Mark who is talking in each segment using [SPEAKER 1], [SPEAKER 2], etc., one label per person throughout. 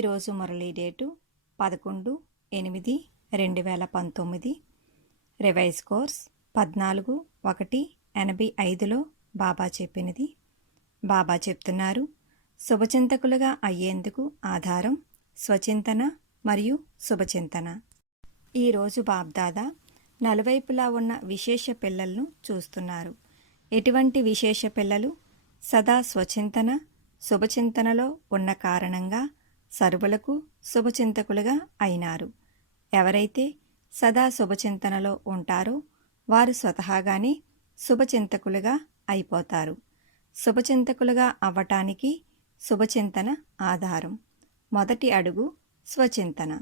[SPEAKER 1] ఈరోజు మురళీ డేటు పదకొండు ఎనిమిది రెండు వేల పంతొమ్మిది. రివైజ్ కోర్స్ పద్నాలుగు ఒకటి ఎనభై ఐదులో బాబా చెప్పినది. బాబా చెప్తున్నారు శుభచింతకులుగా అయ్యేందుకు ఆధారం స్వచింతన మరియు శుభచింతన. ఈరోజు బాబ్దాదా నలువైపులా ఉన్న విశేష పిల్లలను చూస్తున్నారు. ఎటువంటి విశేష పిల్లలు? సదా స్వచింతన శుభచింతనలో ఉన్న కారణంగా సర్వులకు శుభచింతకులుగా అయినారు. ఎవరైతే సదా శుభచింతనలో ఉంటారో వారు స్వతహాగానే శుభచింతకులుగా అయిపోతారు. శుభచింతకులుగా అవ్వటానికి శుభచింతన ఆధారం. మొదటి అడుగు స్వచింతన.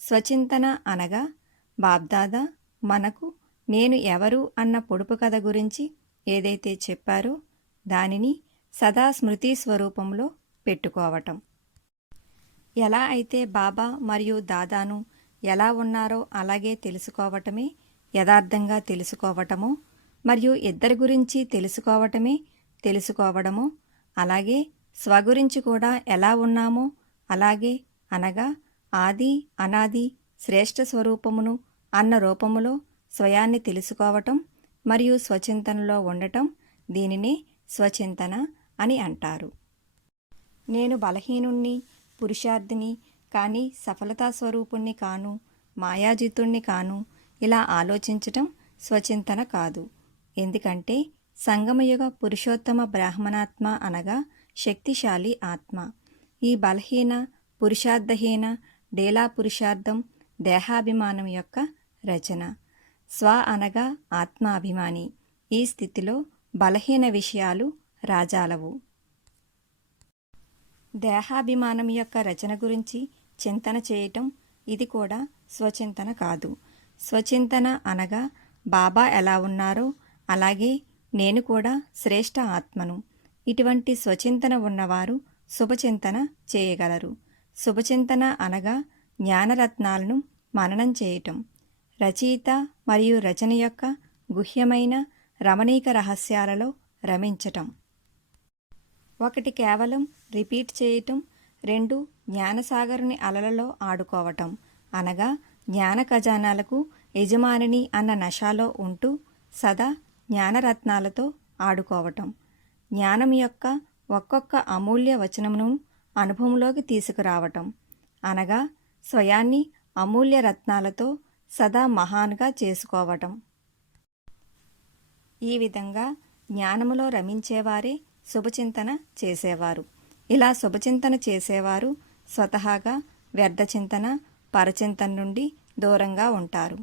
[SPEAKER 1] స్వచింతన అనగా బాబ్దాదా మనకు నేను ఎవరు అన్న పొడుపు కథ గురించి ఏదైతే చెప్పారో దానిని సదా స్మృతి స్వరూపంలో పెట్టుకోవటం. ఎలా అయితే బాబా మరియు దాదాను ఎలా ఉన్నారో అలాగే తెలుసుకోవటమే యథార్థంగా తెలుసుకోవటము మరియు ఇద్దరి గురించి తెలుసుకోవటమే తెలుసుకోవడము అలాగే స్వగురించి కూడా ఎలా ఉన్నామో అలాగే అనగా ఆది అనాది శ్రేష్ఠ స్వరూపమును అన్న రూపములో స్వయాన్ని తెలుసుకోవటం మరియు స్వచింతనలో ఉండటం దీనిని స్వచింతన అని అంటారు. నేను బలహీనుణ్ణి పురుషార్థిని కానీ సఫలతా స్వరూపుణ్ణి కాను మాయాజితుణ్ణి కాను ఇలా ఆలోచించటం స్వచింతన కాదు. ఎందుకంటే సంగమయుగ పురుషోత్తమ బ్రాహ్మణాత్మ అనగా శక్తిశాలి ఆత్మ. ఈ బలహీన పురుషార్థహీన డేలా పురుషార్థం దేహాభిమానం యొక్క రచన. స్వ అనగా ఆత్మాభిమాని. ఈ స్థితిలో బలహీన విషయాలు రాజాలవు. దేహాభిమానం యొక్క రచన గురించి చింతన చేయటం ఇది కూడా స్వచింతన కాదు. స్వచింతన అనగా బాబా ఎలా ఉన్నారో అలాగే నేను కూడా శ్రేష్ఠ ఆత్మను. ఇటువంటి స్వచింతన ఉన్నవారు శుభచింతన చేయగలరు. శుభచింతన అనగా జ్ఞానరత్నాలను మననం చేయటం. రచయిత మరియు రచన యొక్క గుహ్యమైన రమణీక రహస్యాలలో రమించటం. ఒకటి కేవలం రిపీట్ చేయటం రెండు జ్ఞానసాగరుని అలలలో ఆడుకోవటం. అనగా జ్ఞాన ఖజానాలకు యజమానిని అన్న నశాలో ఉంటూ సదా జ్ఞానరత్నాలతో ఆడుకోవటం. జ్ఞానం యొక్క ఒక్కొక్క అమూల్య వచనమును అనుభవంలోకి తీసుకురావటం. అనగా స్వయాన్ని అమూల్య రత్నాలతో సదా మహాన్గా చేసుకోవటం. ఈ విధంగా జ్ఞానములో రమించేవారే శుభచింతన చేసేవారు. ఇలా శుభచింతన చేసేవారు స్వతహాగా వ్యర్థచింతన పరచింతన నుండి దూరంగా ఉంటారు.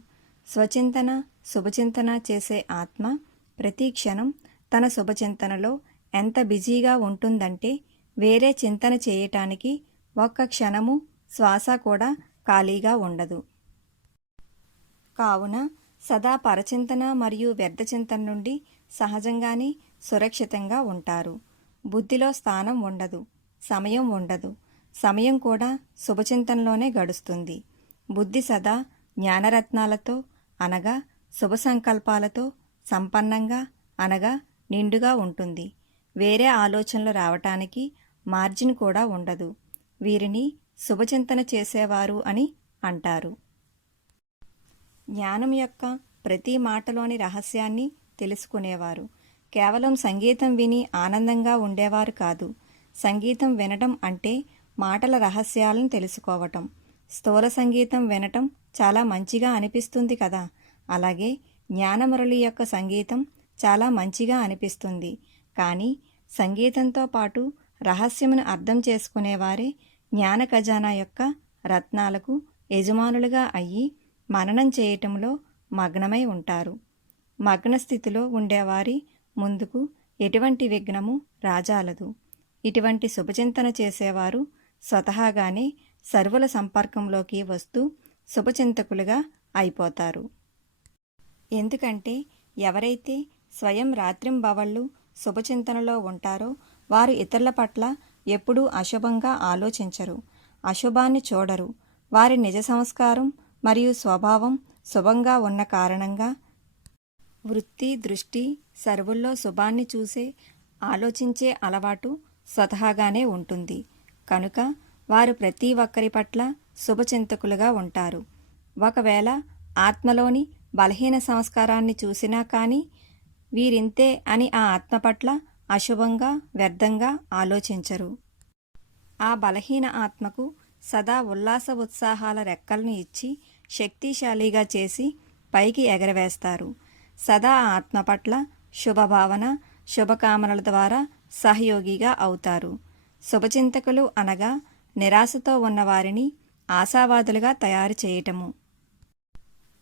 [SPEAKER 1] స్వచింతన శుభచింతన చేసే ఆత్మ ప్రతి క్షణం తన శుభచింతనలో ఎంత బిజీగా ఉంటుందంటే వేరే చింతన చేయటానికి ఒక్క క్షణము శ్వాస కూడా ఖాళీగా ఉండదు. కావున సదా పరచింతన మరియు వ్యర్థచింతన నుండి సహజంగానే సురక్షితంగా ఉంటారు. బుద్ధిలో స్థానం ఉండదు. సమయం ఉండదు. సమయం కూడా శుభచింతనలోనే గడుస్తుంది. బుద్ధి సదా జ్ఞానరత్నాలతో అనగా శుభ సంకల్పాలతో సంపన్నంగా అనగా నిండుగా ఉంటుంది. వేరే ఆలోచనలు రావటానికి మార్జిన్ కూడా ఉండదు. వీరిని శుభచింతన చేసేవారు అని అంటారు. జ్ఞానం యొక్క ప్రతి మాటలోని రహస్యాన్ని తెలుసుకునేవారు. కేవలం సంగీతం విని ఆనందంగా ఉండేవారు కాదు. సంగీతం వినటం అంటే మాటల రహస్యాలను తెలుసుకోవటం. స్థూల సంగీతం వినటం చాలా మంచిగా అనిపిస్తుంది కదా. అలాగే జ్ఞానమురళి యొక్క సంగీతం చాలా మంచిగా అనిపిస్తుంది. కానీ సంగీతంతో పాటు రహస్యమును అర్థం చేసుకునేవారే జ్ఞాన ఖజానా యొక్క రత్నాలకు యజమానులుగా అయ్యి మననం చేయటంలో మగ్నమై ఉంటారు. మగ్న స్థితిలో ఉండేవారి ముందుకు ఎటువంటి విఘ్నము రాజాలదు. ఇటువంటి శుభచింతన చేసేవారు స్వతహాగానే సర్వుల సంపర్కంలోకి వస్తూ శుభచింతకులుగా అయిపోతారు. ఎందుకంటే ఎవరైతే స్వయం రాత్రింబవళ్ళు శుభచింతనలో ఉంటారో వారు ఇతరుల పట్ల ఎప్పుడూ అశుభంగా ఆలోచించరు అశుభాన్ని చూడరు. వారి నిజ సంస్కారం మరియు స్వభావం శుభంగా ఉన్న కారణంగా వృత్తి దృష్టి సర్వుల్లో శుభాన్ని చూసే ఆలోచించే అలవాటు స్వతహాగానే ఉంటుంది. కనుక వారు ప్రతి ఒక్కరి పట్ల శుభచింతకులుగా ఉంటారు. ఒకవేళ ఆత్మలోని బలహీన సంస్కారాన్ని చూసినా కానీ వీరింతే అని ఆ ఆత్మ పట్ల అశుభంగా వ్యర్థంగా ఆలోచించరు. ఆ బలహీన ఆత్మకు సదా ఉల్లాస ఉత్సాహాల రెక్కలను ఇచ్చి శక్తిశాలిగా చేసి పైకి ఎగరవేస్తారు. సదా ఆ ఆత్మ పట్ల శుభభావన శుభకామనల ద్వారా సహయోగిగా అవుతారు. శుభచింతకులు అనగా నిరాశతో ఉన్నవారిని ఆశావాదులుగా తయారు చేయటము.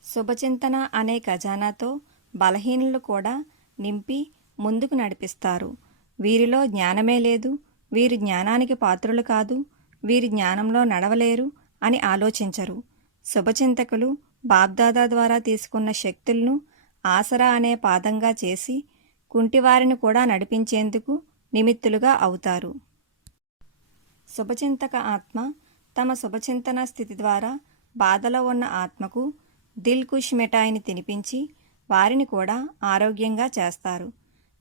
[SPEAKER 1] శుభచింతన అనే ఖజానాతో బలహీనులు కూడా నింపి ముందుకు నడిపిస్తారు. వీరిలో జ్ఞానమే లేదు వీరు జ్ఞానానికి పాత్రులు కాదు వీరి జ్ఞానంలో నడవలేరు అని ఆలోచించరు. శుభచింతకులు బాబ్దాదా ద్వారా తీసుకున్న శక్తులను ఆసరా అనే పాదంగా చేసి కుంటివారిని కూడా నడిపించేందుకు నిమిత్తులుగా అవుతారు. శుభచింతక ఆత్మ తమ శుభచింతన స్థితి ద్వారా బాధలో ఉన్న ఆత్మకు దిల్కుష్ మిఠాయిని తినిపించి వారిని కూడా ఆరోగ్యంగా చేస్తారు.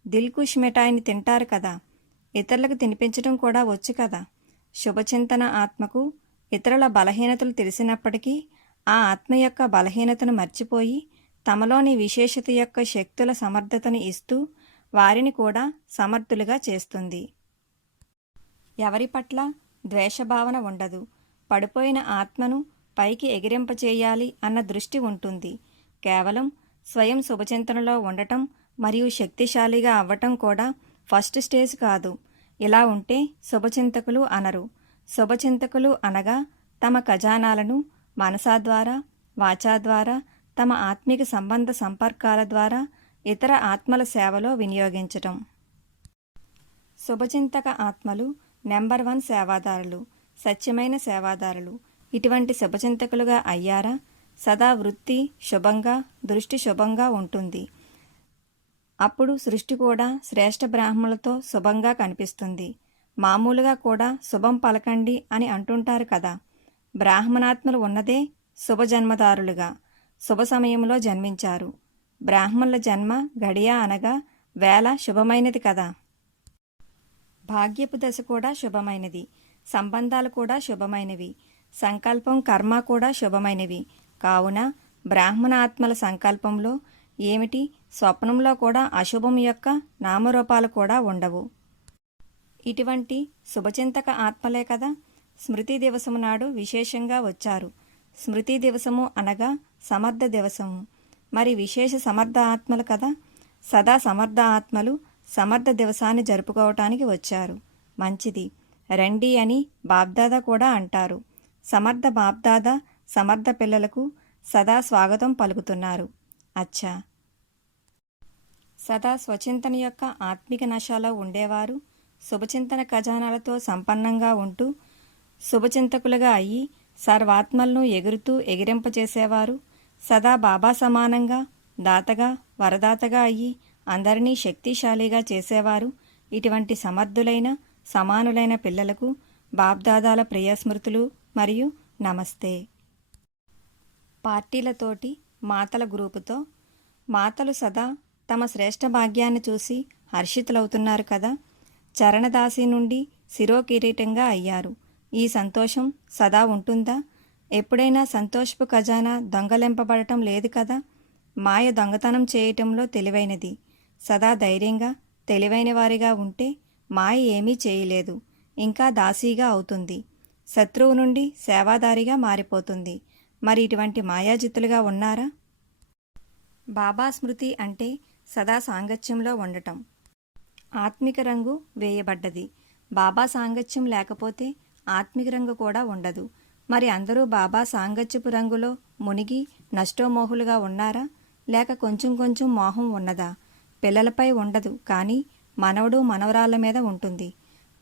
[SPEAKER 1] దిల్కుష్ మిఠాయిని తింటారు కదా ఇతరులకు తినిపించడం కూడా వచ్చు కదా. శుభచింతన ఆత్మకు ఇతరుల బలహీనతలు తెలిసినప్పటికీ ఆ ఆత్మ యొక్క బలహీనతను మర్చిపోయి తమలోని విశేషత యొక్క శక్తుల సమర్థతను ఇస్తూ వారిని కూడా సమర్థులుగా చేస్తుంది. ఎవరి పట్ల ద్వేషభావన ఉండదు. పడిపోయిన ఆత్మను పైకి ఎగిరింపచేయాలి అన్న దృష్టి ఉంటుంది. కేవలం స్వయం శుభచింతనలో ఉండటం మరియు శక్తిశాలిగా అవ్వటం కూడా ఫస్ట్ స్టేజ్ కాదు. ఇలా ఉంటే శుభచింతకులు అనరు. శుభచింతకులు అనగా తమ ఖజానాలను మనసా ద్వారా వాచా ద్వారా తమ ఆత్మిక సంబంధ సంపర్కాల ద్వారా ఇతర ఆత్మల సేవలో వినియోగించటం. శుభచింతక ఆత్మలు నెంబర్ వన్ సేవాదారులు సత్యమైన సేవాదారులు. ఇటువంటి శుభచింతకులుగా అయ్యారా? సదా వృత్తి శుభంగా దృష్టి శుభంగా ఉంటుంది. అప్పుడు సృష్టి కూడా శ్రేష్ఠ బ్రాహ్మణులతో శుభంగా కనిపిస్తుంది. మామూలుగా కూడా శుభం పలకండి అని అంటుంటారు కదా. బ్రాహ్మణాత్మలు ఉన్నదే శుభజన్మదారులుగా శుభ సమయంలో జన్మించారు. బ్రాహ్మణుల జన్మ గడియ అనగా వేళ శుభమైనది కదా. భాగ్యపు దశ కూడా శుభమైనది. సంబంధాలు కూడా శుభమైనవి. సంకల్పం కర్మ కూడా శుభమైనవి. కావున బ్రాహ్మణ ఆత్మల సంకల్పంలో ఏమిటి? స్వప్నంలో కూడా అశుభం యొక్క నామరూపాలు కూడా ఉండవు. ఇటువంటి శుభచింతక ఆత్మలే కదా. స్మృతి దివసము నాడు విశేషంగా వచ్చారు. స్మృతి దివసము అనగా సమర్థ దివసము. మరి విశేష సమర్థ ఆత్మలు కదా? సదా సమర్థ ఆత్మలు సమర్థ దివసాన్ని జరుపుకోవటానికి వచ్చారు. మంచిది. రండి అని బాబ్దాదా కూడా అంటారు. సమర్థ బాబ్దాదా సమర్థ పిల్లలకు సదా స్వాగతం పలుకుతున్నారు. అచ్చా! సదా స్వచింతన యొక్క ఆత్మిక నశాలో ఉండేవారు. శుభచింతన ఖజానాలతో సంపన్నంగా ఉంటూ శుభచింతకులుగా అయ్యి సర్వాత్మలను ఎగురుతూ ఎగిరింపచేసేవారు. సదా బాబా సమానంగా దాతగా వరదాతగా అయ్యి అందరినీ శక్తిశాలిగా చేసేవారు. ఇటువంటి సమర్థులైన సమానులైన పిల్లలకు బాబ్దాదాల ప్రియస్మృతులు మరియు నమస్తే. పార్టీలతోటి మాతల గ్రూపుతో మాతలు సదా తమ శ్రేష్ఠ భాగ్యాన్ని చూసి హర్షితులవుతున్నారు కదా. చరణదాసి నుండి శిరోకిరీటంగా అయ్యారు. ఈ సంతోషం సదా ఉంటుందా? ఎప్పుడైనా సంతోషపు ఖజానా దొంగలింపబడటం లేదు కదా? మాయ దొంగతనం చేయటంలో తెలివైనది. సదా ధైర్యంగా తెలివైన వారిగా ఉంటే మాయ ఏమీ చేయలేదు. ఇంకా దాసీగా అవుతుంది. శత్రువు నుండి సేవాదారిగా మారిపోతుంది. మరి ఇటువంటి మాయాజిత్తులుగా ఉన్నారా? బాబా స్మృతి అంటే సదా సాంగత్యంలో ఉండటం. ఆత్మిక రంగు వేయబడ్డది. బాబా సాంగత్యం లేకపోతే ఆత్మిక రంగు కూడా ఉండదు. మరి అందరూ బాబా సాంగత్యపు రంగులో మునిగి నష్టోమోహులుగా ఉన్నారా? లేక కొంచెం కొంచెం మోహం ఉన్నదా? పిల్లలపై ఉండదు కానీ మనవడు మనవరాళ్ళ మీద ఉంటుంది.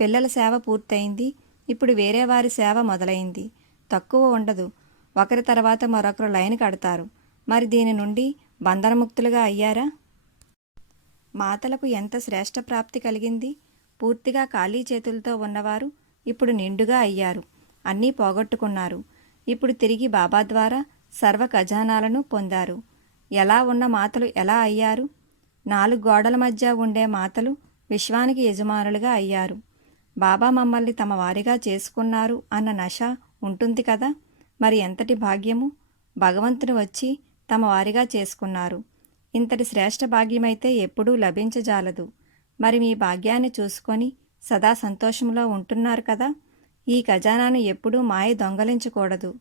[SPEAKER 1] పిల్లల సేవ పూర్తయింది ఇప్పుడు వేరే వారి సేవ మొదలైంది. తక్కువ ఉండదు ఒకరి తర్వాత మరొకరు లైన్ కడతారు. మరి దీని నుండి బంధనముక్తులుగా అయ్యారా? మాతలకు ఎంత శ్రేష్ట ప్రాప్తి కలిగింది? పూర్తిగా ఖాళీ చేతులతో ఉన్నవారు ఇప్పుడు నిండుగా అయ్యారు. అన్నీ పోగొట్టుకున్నారు. ఇప్పుడు తిరిగి బాబా ద్వారా సర్వ ఖజానాలను పొందారు. ఎలా ఉన్న మాతలు ఎలా అయ్యారు? నాలుగు గోడల మధ్య ఉండే మాతలు విశ్వానికి యజమానులుగా అయ్యారు. బాబా మమ్మల్ని తమ వారిగా చేసుకున్నారు అన్న నష ఉంటుంది కదా? మరి ఎంతటి భాగ్యము? భగవంతుని వచ్చి తమ వారిగా చేసుకున్నారు. ఇంతటి శ్రేష్ఠ భాగ్యమైతే ఎప్పుడూ లభించజాలదు. మరి మీ భాగ్యాన్ని చూసుకొని సదా సంతోషంలో ఉంటున్నారు కదా? ఈ ఖజానాను ఎప్పుడూ మాయ దొంగలించకూడదు.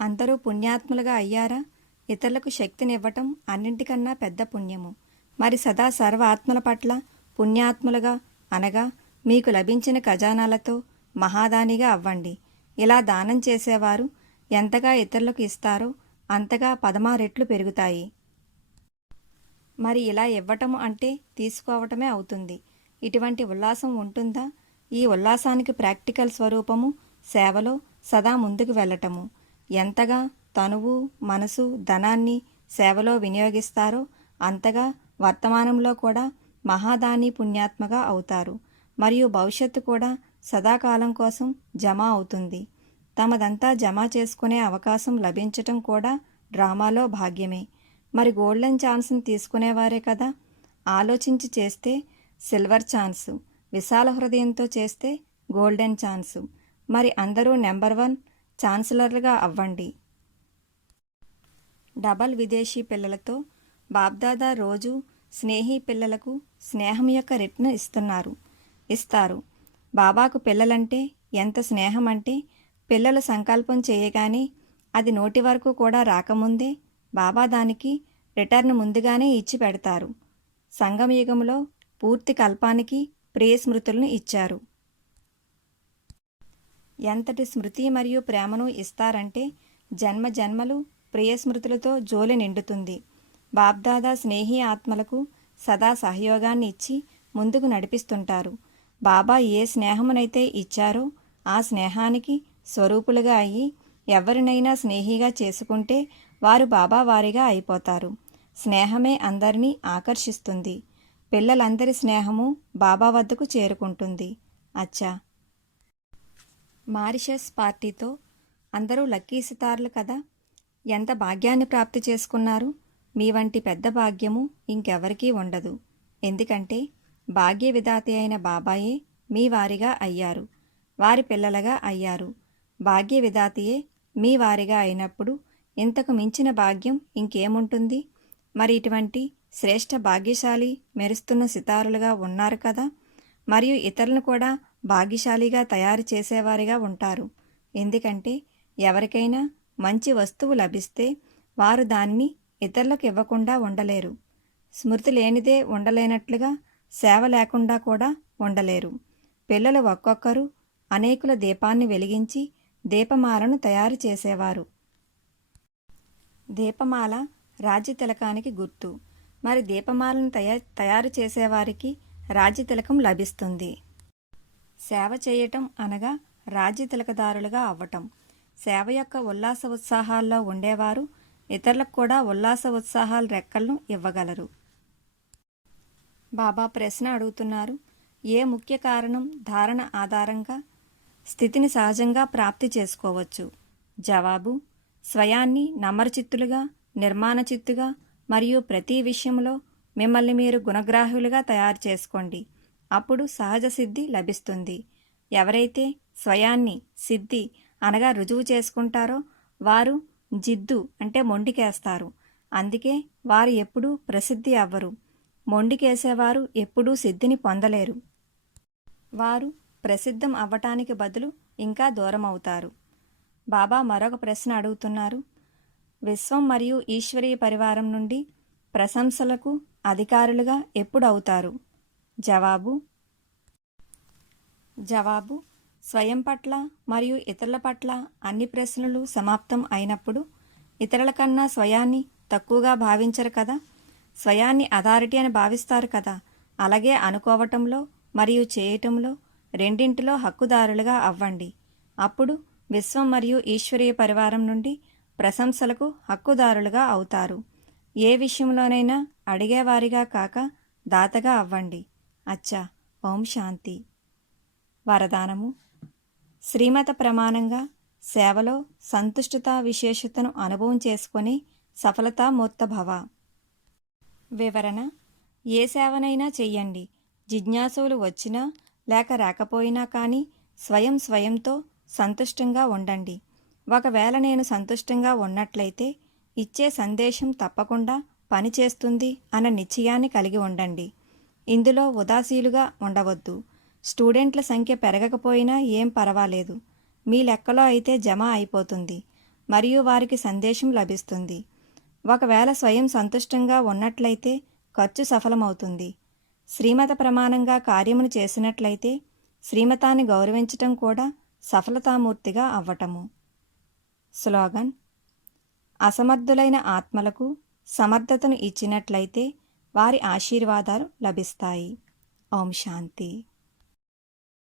[SPEAKER 1] అందరూ పుణ్యాత్ములుగా అయ్యారా? ఇతరులకు శక్తినివ్వటం అన్నింటికన్నా పెద్ద పుణ్యము. మరి సదా సర్వ ఆత్మల పట్ల పుణ్యాత్ములుగా అనగా మీకు లభించిన ఖజానాలతో మహాదానిగా అవ్వండి. ఇలా దానం చేసేవారు ఎంతగా ఇతరులకు ఇస్తారో అంతగా పదమారెట్లు పెరుగుతాయి. మరి ఇలా ఇవ్వటం అంటే తీసుకోవటమే అవుతుంది. ఇటువంటి ఉల్లాసం ఉంటుందా? ఈ ఉల్లాసానికి ప్రాక్టికల్ స్వరూపము సేవలో సదా ముందుకు వెళ్ళటము. ఎంతగా తనువు మనసు ధనాన్ని సేవలో వినియోగిస్తారో అంతగా వర్తమానంలో కూడా మహాదాని పుణ్యాత్మగా అవుతారు. మరియు భవిష్యత్తు కూడా సదాకాలం కోసం జమ అవుతుంది. తమదంతా జమ చేసుకునే అవకాశం లభించటం కూడా డ్రామాలో భాగ్యమే. మరి గోల్డెన్ ఛాన్స్ని తీసుకునేవారే కదా? ఆలోచించి చేస్తే సిల్వర్ ఛాన్సు. విశాల హృదయంతో చేస్తే గోల్డెన్ ఛాన్సు. మరి అందరూ నెంబర్ వన్ ఛాన్సలర్లుగా అవ్వండి. డబల్ విదేశీ పిల్లలతో బాబ్దాదా రోజు స్నేహి పిల్లలకు స్నేహం యొక్క రిట్ను ఇస్తున్నారు. ఇస్తారు. బాబాకు పిల్లలంటే ఎంత స్నేహం అంటే పిల్లలు సంకల్పం చేయగానే అది నోటి వరకు కూడా రాకముందే బాబా దానికి రిటర్న్ ముందుగానే ఇచ్చి పెడతారు. సంగమయుగంలో పూర్తి కల్పానికి ప్రియ స్మృతులను ఇచ్చారు. ఎంతటి స్మృతి మరియు ప్రేమను ఇస్తారంటే జన్మ జన్మలు ప్రియ స్మృతులతో జోలి నిండుతుంది. బాబ్దాదా స్నేహి ఆత్మలకు సదా సహయోగాన్ని ఇచ్చి ముందుకు నడిపిస్తుంటారు. బాబా ఏ స్నేహమునైతే ఇచ్చారో ఆ స్నేహానికి స్వరూపులుగా అయ్యి ఎవరినైనా స్నేహిగా చేసుకుంటే వారు బాబా వారిగా అయిపోతారు. స్నేహమే అందరినీ ఆకర్షిస్తుంది. పిల్లలందరి స్నేహము బాబా వద్దకు చేరుకుంటుంది. అచ్చా! మారిషస్ పార్టీతో అందరూ లక్కీ సితార్లు కదా? ఎంత భాగ్యాన్ని ప్రాప్తి చేసుకున్నారు? మీ వంటి పెద్ద భాగ్యము ఇంకెవరికీ ఉండదు. ఎందుకంటే భాగ్య విధాతి అయిన బాబాయే మీ వారిగా అయ్యారు. వారి పిల్లలుగా అయ్యారు. భాగ్య విధాతియే మీ వారిగా అయినప్పుడు ఇంతకు మించిన భాగ్యం ఇంకేముంటుంది? మరి ఇటువంటి శ్రేష్ఠ భాగ్యశాలి మెరుస్తున్న సితారులుగా ఉన్నారు కదా? మరియు ఇతరులను కూడా భాగ్యశాలిగా తయారు చేసేవారిగా ఉంటారు. ఎందుకంటే ఎవరికైనా మంచి వస్తువు లభిస్తే వారు దాన్ని ఇతరులకు ఇవ్వకుండా ఉండలేరు. స్మృతి లేనిదే ఉండలేనట్లుగా సేవ లేకుండా కూడా ఉండలేరు. పిల్లలు ఒక్కొక్కరు అనేకుల దీపాన్ని వెలిగించి దీపమాలను తయారు చేసేవారు. దీపమాల రాజ్య తిలకానికి గుర్తు. మరి దీపమాలను తయా తయారు చేసేవారికి రాజ్య తిలకం లభిస్తుంది. సేవ చేయటం అనగా రాజ్య తిలకదారులుగా అవ్వటం. సేవ యొక్క ఉల్లాస ఉత్సాహాల్లో ఉండేవారు ఇతరులకు కూడా ఉల్లాస ఉత్సాహాల రెక్కలను ఇవ్వగలరు. బాబా ప్రశ్న అడుగుతున్నారు ఏ ముఖ్య కారణం ధారణ ఆధారంగా స్థితిని సహజంగా ప్రాప్తి చేసుకోవచ్చు? జవాబు స్వయాన్ని నమరచిత్తులుగా నిర్మాణచిత్తుగా మరియు ప్రతి విషయంలో మిమ్మల్ని మీరు గుణగ్రాహులుగా తయారు చేసుకోండి. అప్పుడు సహజ సిద్ధి లభిస్తుంది. ఎవరైతే స్వయాన్ని సిద్ధి అనగా రుజువు చేసుకుంటారో వారు జిద్దు అంటే మొండికేస్తారు. అందుకే వారు ఎప్పుడూ ప్రసిద్ధి అవ్వరు. మొండికేసేవారు ఎప్పుడూ సిద్ధిని పొందలేరు. వారు ప్రసిద్ధం అవ్వటానికి బదులు ఇంకా దూరం అవుతారు బాబా మరొక ప్రశ్న అడుగుతున్నారు. విశ్వం మరియు ఈశ్వరీయ పరివారం నుండి ప్రశంసలకు అధికారులుగా ఎప్పుడు అవుతారు? జవాబు జవాబు స్వయం పట్ల మరియు ఇతరుల పట్ల అన్ని ప్రశ్నలు సమాప్తం అయినప్పుడు ఇతరుల కన్నా స్వయాన్ని తక్కువగా భావించరు కదా? స్వయాన్ని అథారిటీ అని భావిస్తారు కదా? అలాగే అనుకోవటంలో మరియు చేయటంలో రెండింటిలో హక్కుదారులుగా అవ్వండి. అప్పుడు విశ్వం మరియు ఈశ్వరీయ పరివారం నుండి ప్రశంసలకు హక్కుదారులుగా అవుతారు. ఏ విషయంలోనైనా అడిగేవారిగా కాక దాతగా అవ్వండి. అచ్చా ఓం శాంతి. వరదానము. శ్రీమత ప్రమాణంగా సేవలో సంతుష్టత విశేషతను అనుభవం చేసుకొని సఫలతామూర్త భవ వివరణ. ఏ సేవనైనా చెయ్యండి. జిజ్ఞాసువులు వచ్చినా లేక రాకపోయినా కానీ స్వయం స్వయంతో సంతుష్టంగా ఉండండి. ఒకవేళ నేను సంతుష్టంగా ఉన్నట్లయితే ఇచ్చే సందేశం తప్పకుండా పనిచేస్తుంది అన్న నిశ్చయాన్ని కలిగి ఉండండి. ఇందులో ఉదాసీలుగా ఉండవద్దు. స్టూడెంట్ల సంఖ్య పెరగకపోయినా ఏం పర్వాలేదు. మీ లెక్కలో అయితే జమ అయిపోతుంది. మరియు వారికి సందేశం లభిస్తుంది. ఒకవేళ స్వయం సంతుష్టంగా ఉన్నట్లయితే ఖర్చు సఫలమవుతుంది. శ్రీమత ప్రమాణంగా కార్యమును చేసినట్లయితే శ్రీమతాన్ని గౌరవించటం కూడా సఫలతామూర్తిగా అవ్వటము. స్లోగన్. అసమర్థులైన ఆత్మలకు సమర్థతను ఇచ్చినట్లయితే వారి ఆశీర్వాదాలు లభిస్తాయి. ఓం శాంతి.